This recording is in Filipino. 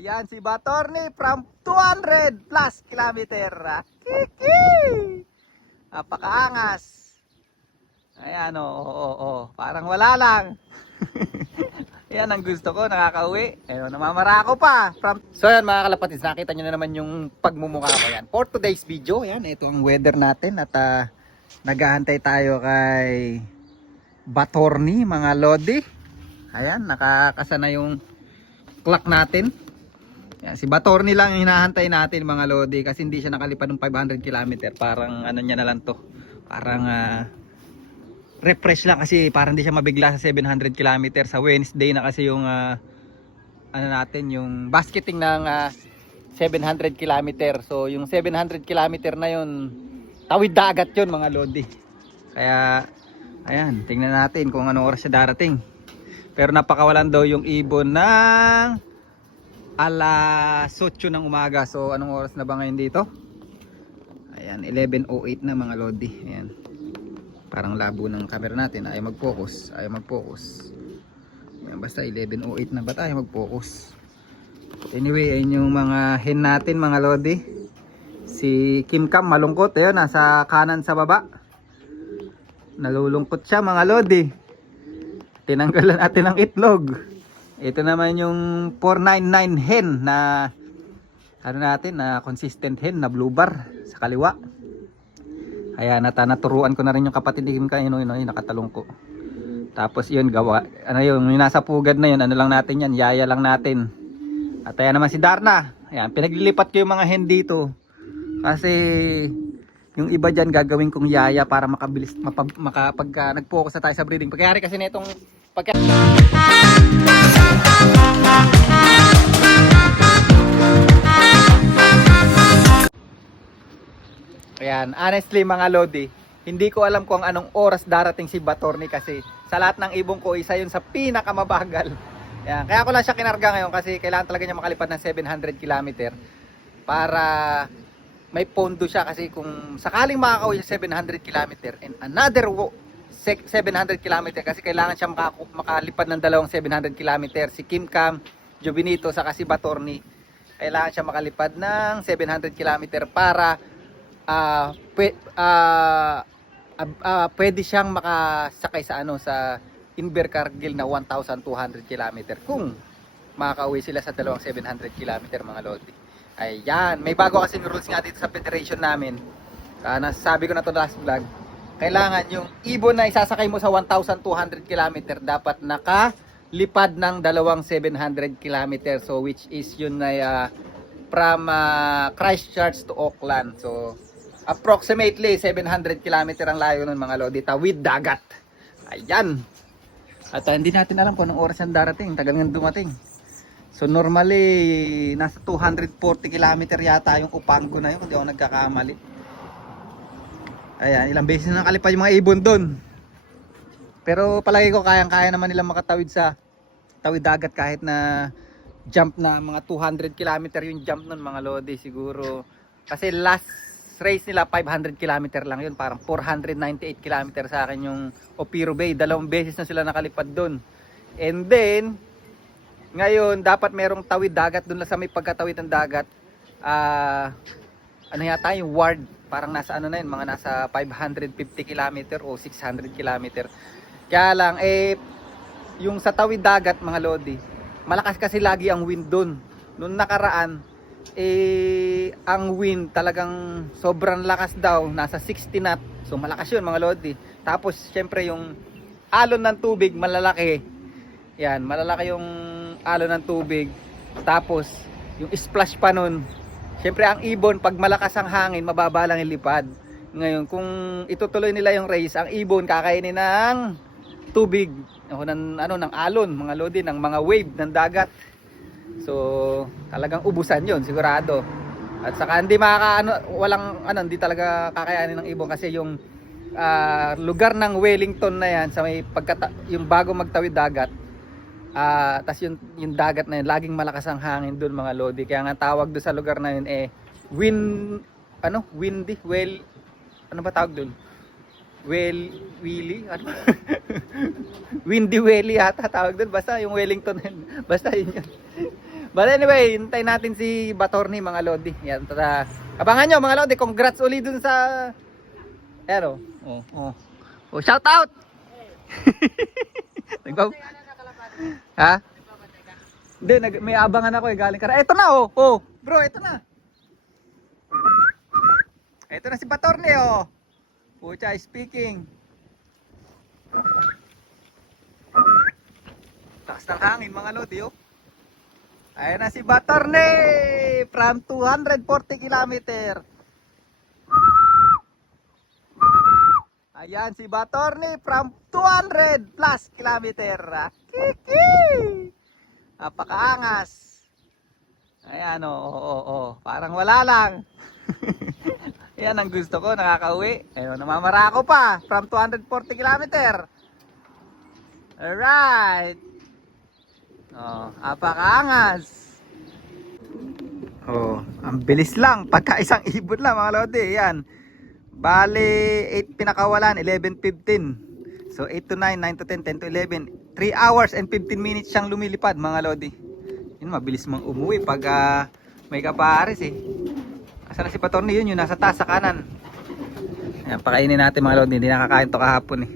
Yan si Batorni from 200 plus kilometer. Kiki! Napakaangas. Ayan parang wala lang. Yan ang gusto ko, nakakauwi. Ayun, namamara ako pa. So yan mga kalapatids, nakita nyo na naman yung pagmumukha ko yan. For today's video, yan, ito ang weather natin at naghahantay tayo kay Batorni mga lodi. Ayan, nakakasana yung clock natin. Yan, si Batorni lang yung hinahantay natin mga lodi kasi hindi siya nakalipad ng 500 km. Parang ano niya na lang to. Parang refresh lang kasi parang hindi siya mabigla sa 700 km. Sa Wednesday na kasi yung ano natin, yung basketing ng 700 km. So yung 700 km na yun, tawid dagat yun mga lodi. Kaya ayan, tingnan natin kung anong oras siya darating. Pero napakawalan daw yung ibon ng alas 8 ng umaga. So anong oras na ba ngayon dito? Ayan, 11:08 na mga lodi. Ayan. Parang labo ng camera natin, ayaw mag-focus. Ayan, basta 11:08 na ba tayo mag-focus. Anyway, ayun yung mga hen natin mga lodi. Si Kim Cam malungkot, ayun, nasa kanan sa baba. Nalulungkot siya mga lodi. Tinanggalan natin ng itlog. Ito naman yung 499 hen na ano natin, na consistent hen na blue bar sa kaliwa. Kaya naturuan ko na rin yung kapatid ni Kim kanino yun, nakatalong ko. Tapos yun gawa, ano yung nasa pugad na yun, ano lang natin yan, yaya lang natin. At ayan naman si Darna. Ayan, pinaglilipat ko yung mga hen dito. Kasi yung iba dyan gagawin kong yaya para makabilis, pagka nag-focus na tayo sa breeding. Pagkayari kasi nitong Ayan, honestly mga lodi, hindi ko alam kung anong oras darating si Batorni kasi sa lahat ng ibong ko, isa yun sa pinakamabagal. Ayan, kaya ko lang siya kinarga ngayon kasi kailangan talaga niya makalipad ng 700 km para may pondo siya kasi kung sakaling makakauwi siya 700 km and another 700 km kasi kailangan siya makalipad ng dalawang 700 km. Si Kim Cam, Jovinito, saka si Batorni, kailangan siya makalipad ng 700 km para pwede siyang makasakay sa sa Invercargill na 1,200 km kung makakauwi sila sa dalawang 700 km mga lodi. Ayan, may bago kasing rules nga dito sa federation namin. Nasabi ko na to last vlog. Kailangan yung ibon na isasakay mo sa 1,200 km dapat nakalipad ng dalawang 700 km. So which is yun na from Christchurch to Auckland. So approximately 700 km ang layo nun mga lodi, tawid dagat. Ayan. At hindi natin alam kung anong oras yan darating, tagal nga dumating. So normally nasa 240 km yata yung upang ko na yun, hindi ako nagkakamali. Ayan, ilang beses na nakalipad yung mga ibon doon. Pero palagi ko kayang-kaya naman nilang makatawid sa tawid dagat kahit na jump na mga 200 km yung jump nun mga lodi siguro. Kasi last race nila 500 km lang yun, parang 498 km sa akin yung Opiro Bay. Dalawang beses na sila nakalipad doon. And then ngayon dapat merong tawid dagat doon lang sa may pagkatawid ng dagat. Ano yata yung ward, parang nasa ano na yun, mga nasa 550 km o 600 km. Kaya lang yung sa tawid dagat mga lodi, malakas kasi lagi ang wind doon. Noong nakaraan ang wind talagang sobrang lakas daw, nasa 60 knot. So malakas yun mga lodi. Tapos syempre yung alon ng tubig malalaki. Yan, malalaki yung alon ng tubig. Tapos yung splash pa nun. Syempre ang ibon pag malakas ang hangin mababa lang ilipad. Ngayon kung itutuloy nila yung race, ang ibon kakainin ng tubig, ng alon mga lodi, ng mga wave ng dagat. So talagang ubusan yun sigurado. At saka hindi hindi talaga kakayanin ng ibon kasi yung lugar ng Wellington na yan sa may yung bago magtawid dagat, tas yung dagat na yun laging malakas ang hangin doon mga lodi. Kaya nga tawag doon sa lugar na yun windy ano ba tawag doon? Willy ano? Windy Welly yata tawag doon, basta yung Wellington basta yun. But anyway, hintayin natin si Batorni mga Lodi. Yan, tara. Abangan nyo mga Lodi, congrats uli dun sa... Ayan oh. Oh, shout out! Ha? Hindi, may abangan ako galing ka. Eto na oh. Bro, eto na. Eto na si Batorni oh. Pucha, speaking. Takas ng hangin mga Lodi oh. Ayan na si Batorni from 240 kilometer. Ayan si Batorni from 200 plus kilometer. Kiki! Napakaangas. Ayan oh. Parang wala lang. Yan ang gusto ko, nakakauwi. Ayun, namamara ako pa from 240 kilometer. Alright. Oh, apakaangas. Oh, ang bilis lang. Pagka isang ibon lang mga Lodi. Yan. Bali, 8 pinakawalan, 11:15. So 8 to 9, 9 to 10, 10 to 11. 3 hours and 15 minutes siyang lumilipad mga Lodi. Yun, mabilis mang umuwi pag may kapares eh. Asa na si Batorni? Yun, nasa taas sa kanan. Ayan, pakainin natin mga Lodi. Hindi nakakain to kahapon eh.